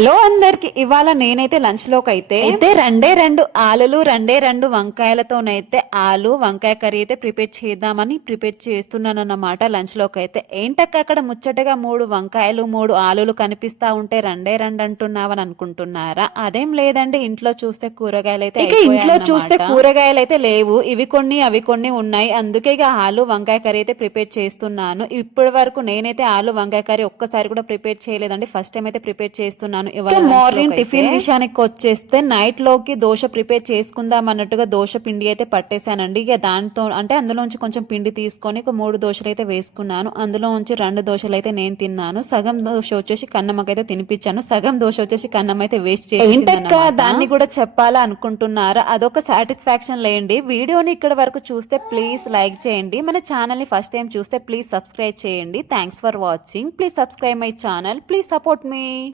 Hello అందరికి ఇవాళ నేనైతే లంచ్లోకి అయితే అయితే రెండే రెండు ఆలులు రెండే రెండు వంకాయలతోనైతే ఆలు వంకాయ కర్రీ అయితే ప్రిపేర్ చేద్దామని ప్రిపేర్ చేస్తున్నాను అన్నమాట లంచ్లోకి అయితే ఏంటక్క అక్కడ ముచ్చటగా మూడు వంకాయలు మూడు ఆలులు కనిపిస్తా ఉంటే రెండే రెండు అంటున్నావని అనుకుంటున్నారా? అదేం లేదండి ఇంట్లో చూస్తే కూరగాయలు అయితే ఇక ఇంట్లో చూస్తే కూరగాయలు అయితే లేవు ఇవి కొన్ని అవి కొన్ని ఉన్నాయి. అందుకే ఇక ఆలు వంకాయ కర్రీ అయితే ప్రిపేర్ చేస్తున్నాను. ఇప్పటి వరకు నేనైతే ఆలు వంకాయ కర్రీ ఒక్కసారి కూడా ప్రిపేర్ చేయలేదండి. ఫస్ట్ టైం అయితే ప్రిపేర్ చేస్తున్నాను. ఇవాళ మార్నింగ్ టిఫిన్ విషయానికి వచ్చేస్తే నైట్లోకి దోశ ప్రిపేర్ చేసుకుందాం అన్నట్టుగా దోశ పిండి అయితే పట్టేశానండి. ఇక దాంతో అంటే అందులోంచి కొంచెం పిండి తీసుకొని ఒక మూడు దోశలు అయితే వేసుకున్నాను. అందులో నుంచి రెండు దోశలు అయితే నేను తిన్నాను. సగం దోశ వచ్చేసి కన్నమ్మకైతే తినిపించాను. సగం దోశ వచ్చేసి కన్నమ్మ అయితే వేస్ట్ చేసి దాన్ని కూడా చెప్పాలా అనుకుంటున్నారా? అదొక సాటిస్ఫాక్షన్ లేండి. వీడియోని ఇక్కడ వరకు చూస్తే ప్లీజ్ లైక్ చేయండి. మన ఛానల్ని ఫస్ట్ టైం చూస్తే ప్లీజ్ సబ్స్క్రైబ్ చేయండి. Thanks for watching please subscribe my channel please support me